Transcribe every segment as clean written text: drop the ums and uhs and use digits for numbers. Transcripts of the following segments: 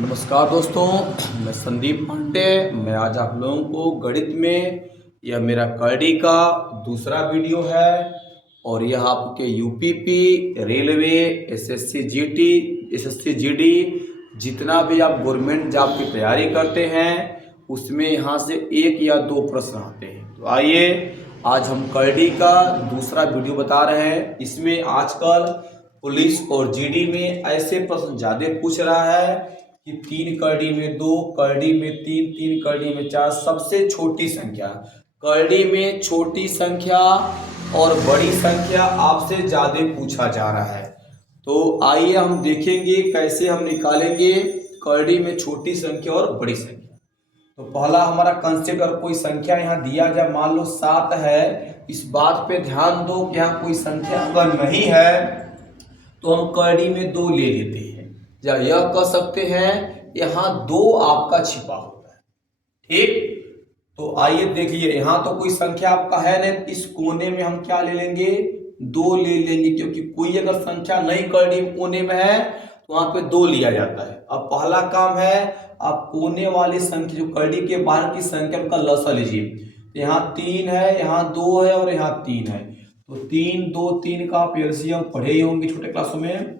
नमस्कार दोस्तों, मैं संदीप पांडे। मैं आज आप लोगों को गणित में यह मेरा करडी का दूसरा वीडियो है और यह आपके UPP, railway, SSC GT, SSC GD जितना भी आप गवर्नमेंट जॉब की तैयारी करते हैं उसमें यहाँ से एक या दो प्रश्न आते हैं। तो आइए आज हम करडी का दूसरा वीडियो बता रहे हैं। इसमें आजकल पुलिस और जीडी में ऐसे प्रश्न ज़्यादा पूछ रहा है कि 3 करडी में 2, करडी में 3, 3 करडी में 4, सबसे छोटी संख्या। करडी में छोटी संख्या और बड़ी संख्या आपसे ज़्यादा पूछा जा रहा है। तो आइए हम देखेंगे कैसे हम निकालेंगे करडी में छोटी संख्या और बड़ी संख्या। तो पहला हमारा कंसेप्ट, अगर कोई संख्या यहाँ दिया जाए, मान लो 7 है, इस बात पे ध्यान दो कि यहाँ कोई संख्या अगर नहीं है तो हम करडी में 2 ले लेते हैं, या यह कह सकते हैं यहाँ 2 आपका छिपा होता है। ठीक, तो आइए देखिए, यहाँ तो कोई संख्या आपका है नहीं, इस कोने में हम क्या ले लेंगे, 2 ले लेंगे, क्योंकि कोई अगर संख्या नहीं करडी कोने में है तो वहां पे 2 लिया जाता है। अब पहला काम है, आप कोने वाली संख्या जो करडी के बाहर की संख्या उनका लसा लीजिए। यहाँ 3 है, यहाँ 2 है और यहाँ 3 है, तो 3, 2, 3 का आप एलसीएम पढ़े ही होंगे छोटे क्लासों में।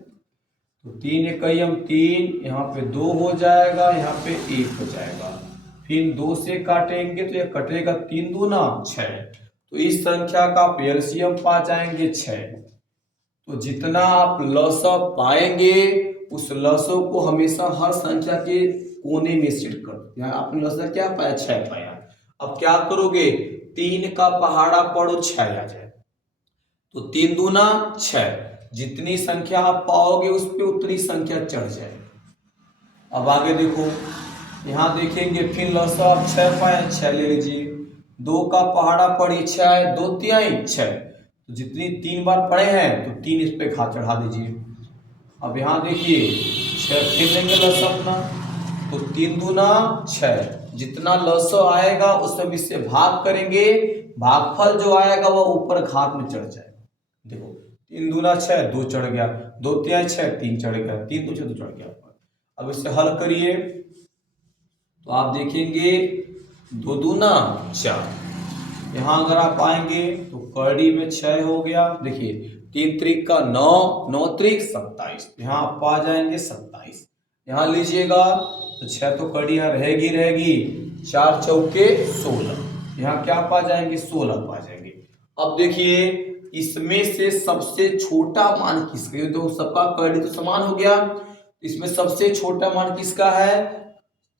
तो 3 एकम 3, यहाँ पे 2 हो जाएगा, यहाँ पे 1 हो जाएगा। फिर 2 से काटेंगे तो यह कटेगा 3 दूना 6, तो इस संख्या का आप एलसीएम पा जाएंगे 6। तो जितना आप लसा पाएंगे उस लसों को हमेशा हर संख्या के कोने में सेट कर दो। यहाँ आपने लसा क्या पाया, 6 पाया। अब क्या करोगे, 3 का पहाड़ा पढ़ो 6 आ जाए, तो 3 दूना 6, जितनी संख्या आप पाओगे उस पर उतनी संख्या चढ़ जाए। अब आगे देखो, यहाँ देखेंगे फिर लसा आप 6 पाए, 6 ले लीजिए। 2 का पहाड़ा पड़ी 6 है, 2 तिहाई 6, तो जितनी 3 बार पढ़े हैं तो 3 इस पे घा चढ़ा दीजिए। अब यहाँ देखिए 6 फिर लेंगे लसा अपना, तो 3 दूना 6, जितना लसा आएगा उस सब इससे भाग करेंगे, भागफल जो आएगा वह ऊपर घात में चढ़ जाएगा। देखो 3 दूना 6, 2 चढ़ गया, 2 तिहाई 6, 3 चढ़ गया, 3 दूना 6, 2 चढ़ गया। अब इससे हल करिए तो आप देखेंगे 2 दूना 4, यहाँ अगर आप आएंगे तो करडी में 6 हो गया। देखिए 3 त्रिक का 9, 9 त्रिक 27, यहाँ आप पा जाएंगे 27। यहाँ लीजिएगा तो 6 तो करडी यहाँ रहेगी, 4 चौके 16, यहाँ क्या पा जाएंगे, 16 पा जाएंगे। अब देखिए इसमें से सबसे छोटा मान किसका, तो सबका करडी तो समान हो गया, इसमें सबसे छोटा मान किसका है,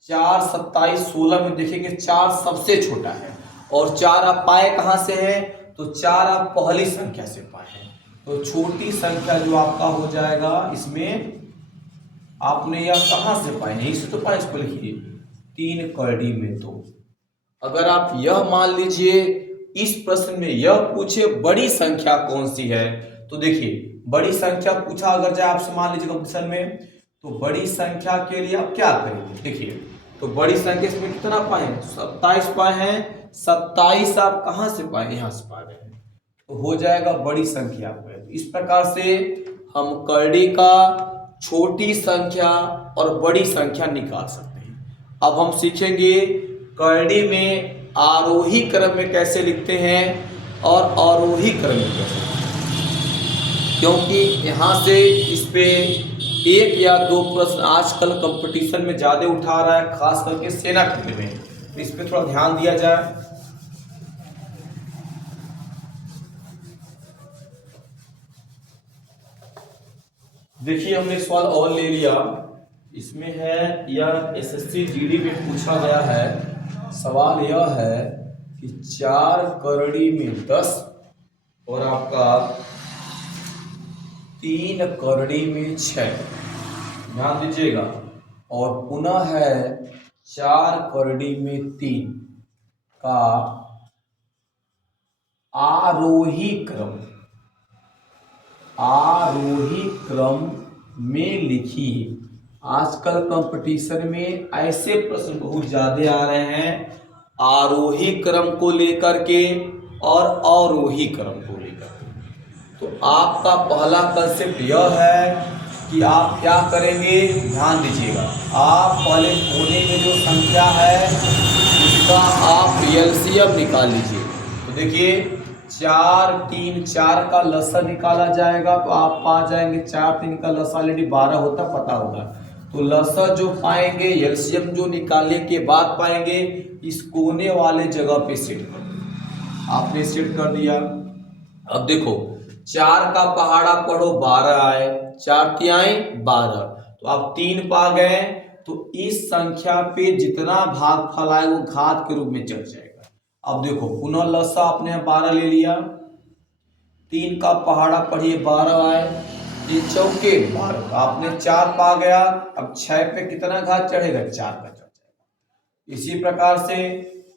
4, 27, 16 में देखेंगे 4 सबसे छोटा है। और 4 आप पाए कहां से हैं, तो 4 आप पहली संख्या से पाए हैं। तो छोटी संख्या जो आपका हो जाएगा, इसमें आपने यह कहां से पाए, यहीं से तो पाए, इसको लिखिए 3 करडी में 2। अगर आप यह मान लीजिए इस प्रश्न में यह पूछे बड़ी संख्या कौन सी है, तो देखिए बड़ी संख्या पूछा अगर जाए आपसे, मान लीजिए कंपटीशन में, तो बड़ी संख्या के लिए आप क्या करेंगे, देखिए तो बड़ी संख्या इसमें कितना पाए, 27 पाए हैं, 27 आप कहां से पाए, यहां से पा गए हैं, तो हो जाएगा बड़ी संख्या पे। इस प्रकार से हम करडी का छोटी संख्या और बड़ी संख्या निकाल सकते हैं। अब हम सीखेंगे करडी में आरोही क्रम में कैसे लिखते हैं और अवरोही क्रम में कैसे, क्योंकि यहाँ से इस पे 1 या 2 प्रश्न आजकल कंपटीशन में ज्यादा उठा रहा है, खास करके सेना के में, तो इस पे थोड़ा ध्यान दिया जाए। देखिए हमने सवाल और ले लिया, इसमें है यह एसएससी जीडी में पूछा गया है। सवाल यह है कि 4 करडी में 10 और आपका 3 करडी में 6, ध्यान दीजिएगा, और पुनः है 4 करडी में 3 का आरोही क्रम में लिखिए। आजकल कंपटीशन में ऐसे प्रश्न बहुत ज्यादा आ रहे हैं आरोही क्रम को लेकर के और अवरोही क्रम को लेकर। तो आपका पहला कंसेप्ट यह है कि आप क्या करेंगे, ध्यान दीजिएगा। आप पहले कोने में जो संख्या है उसका आप एलसीएम निकाल लीजिए। तो देखिए 4 3 4 का लसा निकाला जाएगा तो आप पा जाएंगे 4 3 का लसा ऑलरेडी 12 होता पता होगा। तो लसा जो पाएंगे एलसीएम जो निकालने के बाद पाएंगे इस कोने वाले जगह पे सेट कर दो। आपने सेट कर दिया। अब देखो 4 का पहाड़ा पढ़ो 12 आए, 4 तिहाई 12, तो आप 3 पा गए। तो इस संख्या पे जितना भागफल आए वो घात के रूप में चढ़ जाएगा। अब देखो पुनः लसा आपने 12 ले लिया, 3 का पहाड़ा पढ़िए 12 आए, ये चौके 12, आपने 4 पा गया। अब 6 पे कितना घात चढ़ेगा, 4 का चढ़ जाएगा। इसी प्रकार से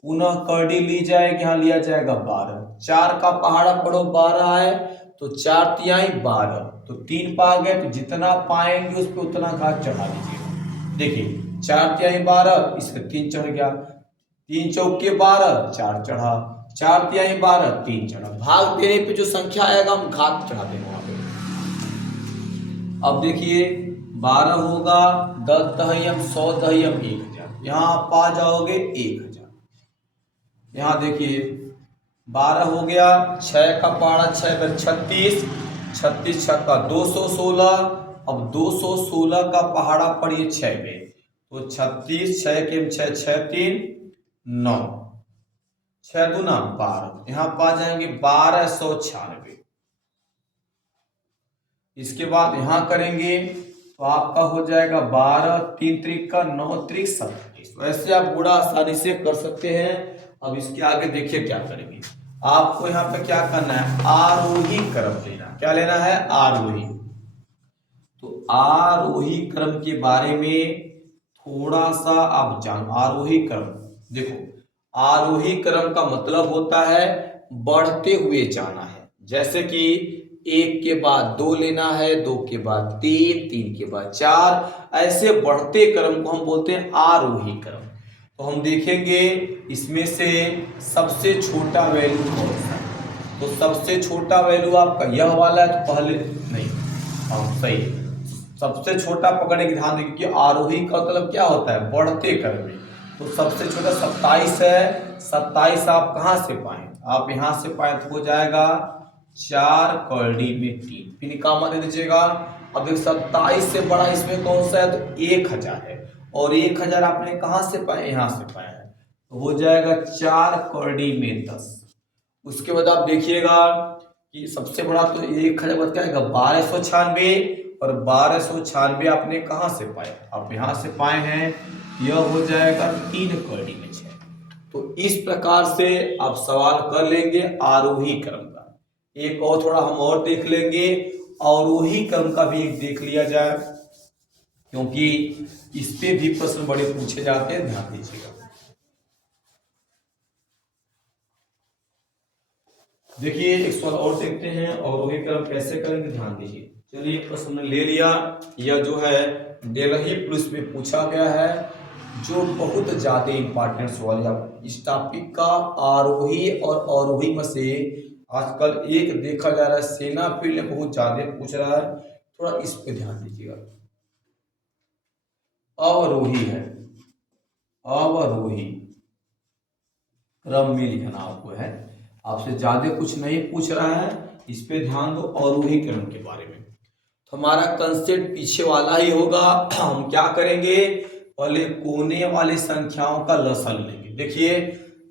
पुनः करडी ली जाएगी, यहाँ लिया जाएगा 12, 4 का पहाड़ा पढ़ो 12 आए तो 4 तिहाई 12, तो 3 पा गए। तो जितना पाएंगे उस पर उतना घात चढ़ा दीजिए। देखिए 4 तिहाई 12, इसका 3 चढ़ गया, 3 चौके 12, 4 चढ़ा, 4 तिहाई 12, 3 चढ़ा। भाग देने पे जो संख्या आएगा हम घात चढ़ा देंगे वहां पे। अब देखिए 12 होगा 10 दहयम 100 दहयम 1000, यहाँ आप पा जाओगे 1000। यहाँ देखिए 12 हो गया, 6 का पहाड़ा 6 पर 36, 36 छक्का 216। अब 216 का पहाड़ा पड़िए 6 में, तो 36 6 के 6 6 3 9, 6 दूना 12, यहाँ पा जाएंगे 1296। इसके बाद यहाँ करेंगे तो आपका हो जाएगा 12 3 त्रिक का 9 त्रिक 27। वैसे आप बड़ा आसानी से कर सकते हैं। अब इसके आगे देखिए क्या करेंगे। आपको यहाँ पे क्या करना है, आरोही क्रम लेना। क्या लेना है, आरोही। तो आरोही क्रम के बारे में थोड़ा सा आप जान। आरोही क्रम देखो, आरोही क्रम का मतलब होता है बढ़ते हुए जाना है। जैसे कि 1 के बाद 2 लेना है, 2 के बाद 3, 3 के बाद 4, ऐसे बढ़ते क्रम को हम बोलते हैं आरोही क्रम। तो हम देखेंगे इसमें से सबसे छोटा वैल्यू कौन सा है। तो सबसे छोटा वैल्यू आपका यह वाला है, तो पहले नहीं, हाँ सही है, सबसे छोटा पकड़ने की ध्यान देखिए। आरोही का मतलब क्या होता है, बढ़ते क्रम में। तो सबसे छोटा 27 है, 27 आप कहाँ से पाए, आप यहाँ से पाए तो हो जाएगा 4 करडी में 3, फिर कामा दे दीजिएगा। अब 27 से बड़ा इसमें कौन सा है, तो 1000 है, और 1000 आपने कहाँ से पाए, यहाँ से पाया है, तो हो जाएगा 4 करडी में 10। उसके बाद आप देखिएगा कि सबसे बड़ा तो 1000 बच जाएगा 1296, और 1296 आपने कहाँ से पाए, आप यहाँ से पाए हैं, यह हो जाएगा 3 करडी में 6। तो इस प्रकार से आप सवाल कर लेंगे आरोही क्रम का। एक और थोड़ा हम और देख लेंगे, अवरोही क्रम का भी एक देख लिया जाए, क्योंकि इस पे भी प्रश्न बड़े पूछे जाते हैं, ध्यान दीजिएगा। देखिए एक सवाल और देखते हैं, अवरोही क्रम कैसे करेंगे, ध्यान दीजिए। चलिए प्रश्न ले लिया, यह जो है दिल्ली पुलिस में पूछा गया है, जो बहुत ज्यादा इंपॉर्टेंट सवाल है। इस टॉपिक का आरोही और अवरोही में से आजकल एक देखा जा रहा है, सेना फील्ड में बहुत ज्यादा पूछ रहा है, थोड़ा इस पे ध्यान दीजिएगा। अवरोही है, अवरोही क्रम में लिखना आपको है, आपसे ज्यादा कुछ नहीं पूछ रहा है, इस पे ध्यान दो। अवरोही क्रम के बारे में तो हमारा कंसेप्ट पीछे वाला ही होगा। हम क्या करेंगे, पहले कोने वाली संख्याओं का लसा लेंगे। देखिए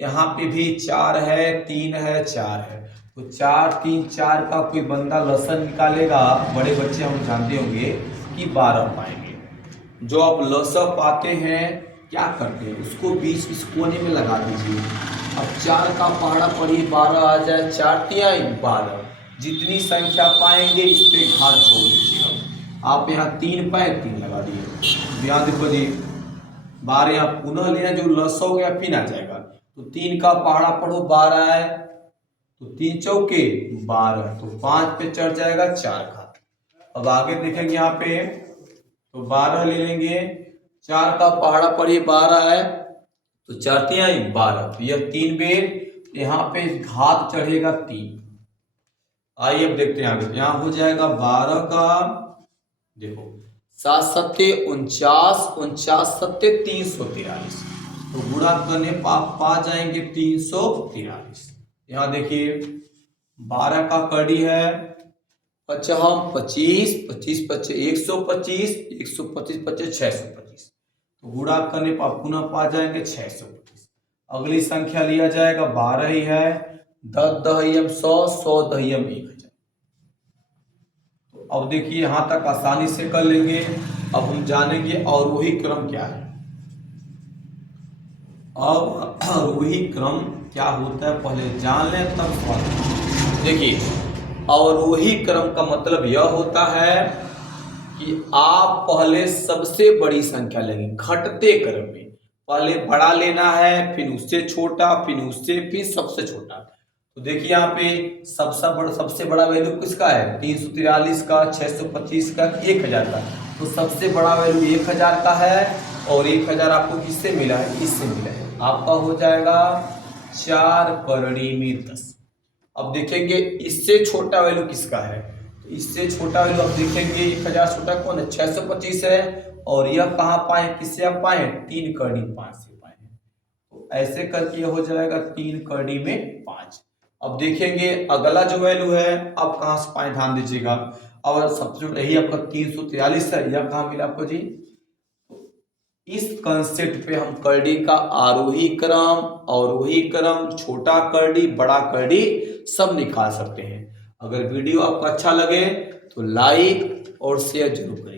यहाँ पे भी 4 है, 3 है, 4 है, तो 4 3 4 का कोई बंदा लसा निकालेगा, बड़े बच्चे हम जानते होंगे कि 12 पाएंगे। जो आप लसा पाते हैं क्या करते हैं, उसको बीच इस कोने में लगा दीजिए। अब 4 का पहाड़ा पढ़िए 12 आ जाए, 4 तिहाई 12, जितनी संख्या पाएंगे इस पे घात छोड़ दीजिएगा। आप यहाँ 3 पाए, 3 लगा दिए। ध्यान देखो जी, 12 यहाँ पुनः लेना, जो लसा हो गया फिर आ जाएगा। तो 3 का पहाड़ा पढ़ो 12 है, तो 3 चौके 12, तो 5 पे चढ़ जाएगा 4 घात। अब आगे देखेंगे यहाँ पे, तो 12 ले लेंगे, 4 का पहाड़ा पढ़िए 12 है, तो 4 तिहाई 12, तो यह 3 बेर, यहाँ पे घात चढ़ेगा 3। आइए अब देखते हैं आगे, यहाँ हो जाएगा 12 का, देखो सात सत्ते 49, 49 सत्ते 343। तो गुणा करने पर आप पा जाएंगे 343। यहाँ देखिए 12 का कड़ी है 55, 25, 25 पच्चे 125, 125 पच्चे 625। तो गुणा करने पर आप पुनः पा जाएंगे 625। अगली संख्या लिया जाएगा 12 ही है, 10 दहियम 100, 100 दहियम 1000। तो अब देखिए यहां तक आसानी से कर लेंगे। अब हम जानेंगे अवरोही क्रम क्या है। अब अवरोही क्रम क्या होता है पहले जान लें तब सवाल। देखिए अवरोही क्रम का मतलब यह होता है कि आप पहले सबसे बड़ी संख्या लेंगे घटते क्रम में। पहले बड़ा लेना है, फिर उससे छोटा, फिर उससे, फिर सबसे छोटा। तो देखिए यहाँ पे सबसे बड़ा वैल्यू किसका है 343 का, 625 का, 1000 का। तो सबसे बड़ा वैल्यू 1000 का है और 1000 आपको किससे मिला है, इससे मिला है। आपका हो जाएगा 4 करड़ी में 10। अब देखेंगे इससे छोटा वैल्यू किसका है। तो इससे छोटा वैल्यू अब देखेंगे 1000 छोटा कौन है 625 है। और यह कहाँ पाए, किससे आप पाए 3 करड़ी 5 से पाए। तो ऐसे करके यह हो जाएगा 3 करड़ी में 5। अब देखेंगे अगला जो वैल्यू है आप कहाँ से पाए, ध्यान दीजिएगा। और सबसे यही आपका 343 है, यह कहाँ मिला आपको जी। इस कंसेप्ट पे हम करड़ी का आरोही क्रम, अवरोही क्रम, छोटा करड़ी, बड़ा करड़ी सब निकाल सकते हैं। अगर वीडियो आपको अच्छा लगे तो लाइक और शेयर जरूर करें।